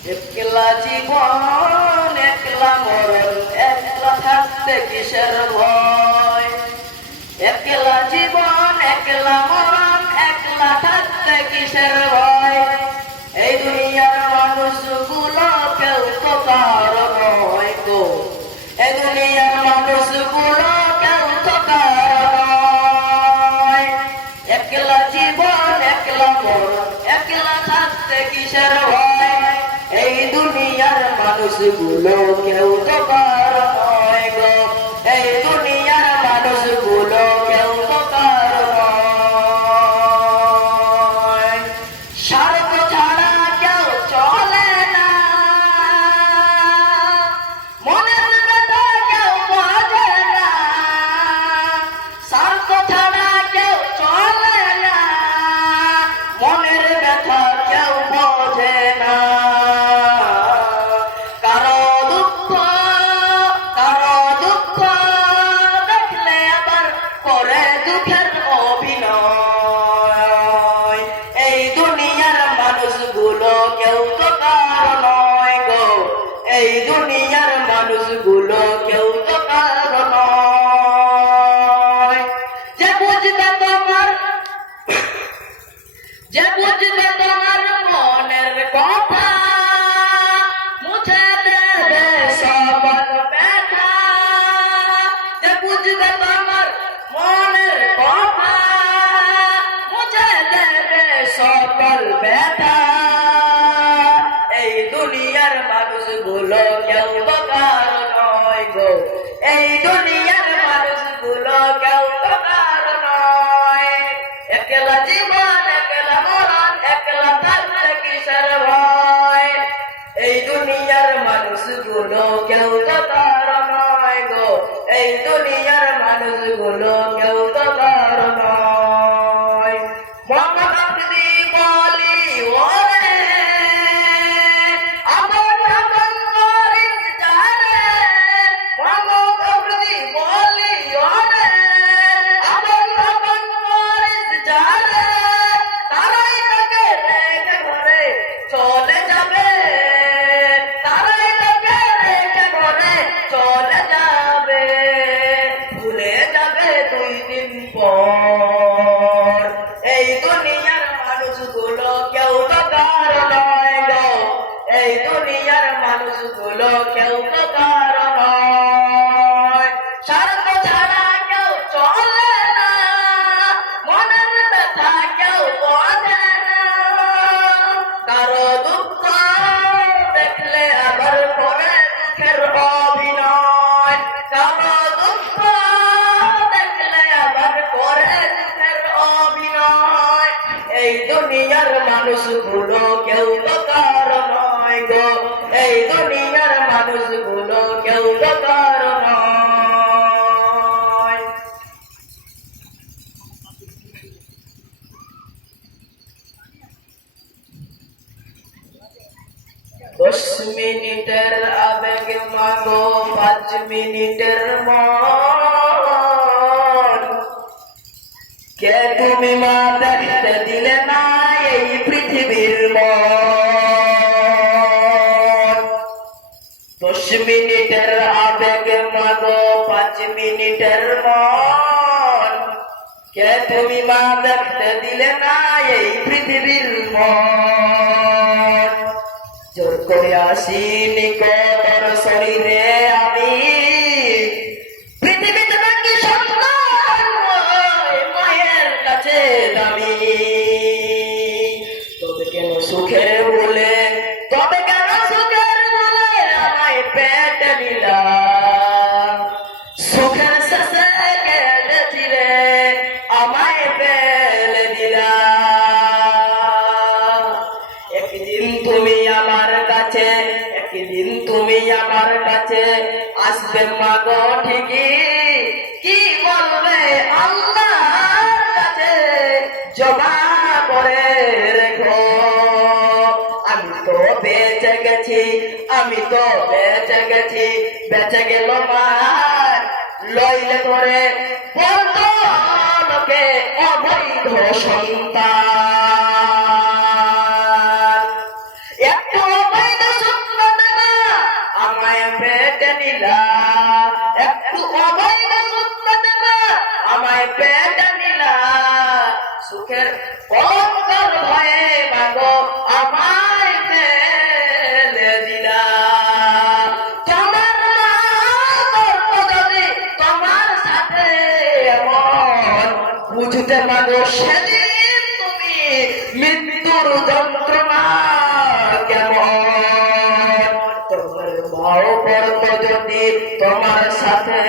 একলা জীবন একলা মরণ, একলা থাকতে কিসের ভয়? একলা জীবন একলা মরণ, একলা থাকতে কিসের ভয়? এই দুনিয়ার মানুষগুলো কেউ তো কারো নয় গো, এই দুনিয়ার মানুষগুলো কেউ তো কারো নয়। একলা জীবন একলা মরণ, একলা থাকতে কিসের ভয়? এই দুনিয়ার মানুষগুলো কেউ তো কারো নয় গো, এই দুনিয়ার মানুষগুলো কেউ তো কারো নয়। স্বার্থ ছাড়া কেউ চলে না, মনের ব্যথা কেউ বোঝে না। স্বার্থ ছাড়া কেউ চলে না, মনের ব্যথা কেউ বোঝে না। কেউ তো কারো নয় গো, এই দুনিয়ার মানুষগুলো কেউ তো কারো নয়। যে বুঝবে তোমার, যে বুঝবে তোমার মনের কথা, মুছে দেবে সবার ব্যথা। যে বুঝবে তোমার মনের কথা, মুছে দেবে সকল ব্যথা। এই দুনিয়ার মানুষগুলো কেউ তো কারো নয় গো, এই দুনিয়ার মানুষগুলো কেউ তো কারো নয়। একলা জীবন একলা মরণ, একলা থাকতে কিসের ভয়? এই দুনিয়ার মানুষগুলো কেউ তো কারো নয় গো, এই দুনিয়ার মানুষগুলো কেউ তো কারো নয়। মহাভক্তি বলি ওরে, আপন আপন করিস যারে। মহাভক্তি বলি ওরে, আপন আপন করিস যারে। তারাই তোকে রেখে ঘরে চলে যাবে, তারাই তোকে রেখে ঘরে চলে যাবে। ভুলে যাবে 2 দিন পর। এই দুনিয়ার মানুষগুলো কেউ তো কারো নয় গো, এই দুনিয়ার মানুষগুলো কেউ তো কারো নয়। স্বার্থ ছাড়া কেউ চলে না, মনের ব্যথা কেউ বোঝে না। কারো দুঃখ দেখলে আবার করে দুঃখের অভিনয়, কারো দুঃখ দেখলে আবার করে দুঃখের অভিনয়। এই দুনিয়ার মানুষগুলো কেউ তো কারো নয় গো, এই দুনিয়ার মানুষগুলো কেউ তো কারো নয়। 10 মিনিটের আবেগ মাগো 5 মিনিটের মন। কে তুমি মা দেখতে দিলে না এই পৃথিবীর মন? 10 মিনিটের আবেগ মাগো 5 মিনিটের মন। কে তুমি মা দেখতে দিলে না এই পৃথিবীর মন? জোর করে আসিনি তোর শরীরে আমি, পৃথিবীতে নাকি সন্তান মায়ের কাছে দামি। তবে কেন সুখের বলে, তবে কেন সুখের বলে আমায় পেটে নিলাম? সুখের শেষে কেটেছি রে, আমায় ফেলে দিলাম। একদিন তুমি আমার কাছে, একদিন তুমি আমার কাছে আসবে মাগো ঠিকই। কি বলবে আল্লাহর কাছে জমা করে রেখো। আমি তো বেঁচে গেছি, আমি তো বেঁচে গেছি, বেঁচে গেল মা লইলে করে বলতো লোকে অবৈধ সন্তান। একটু অবৈধ দুঃখের কলঙ্কের ভয়ে মাগো আমায় ফেলে দিলা। তোমার মা করতো যদি তোমার সাথে এমন, বুঝতে মাগো সেদিন তুমি মৃত্যুর যন্ত্রণা কেমন। তোমার মাও করতো যদি তোমার সাথে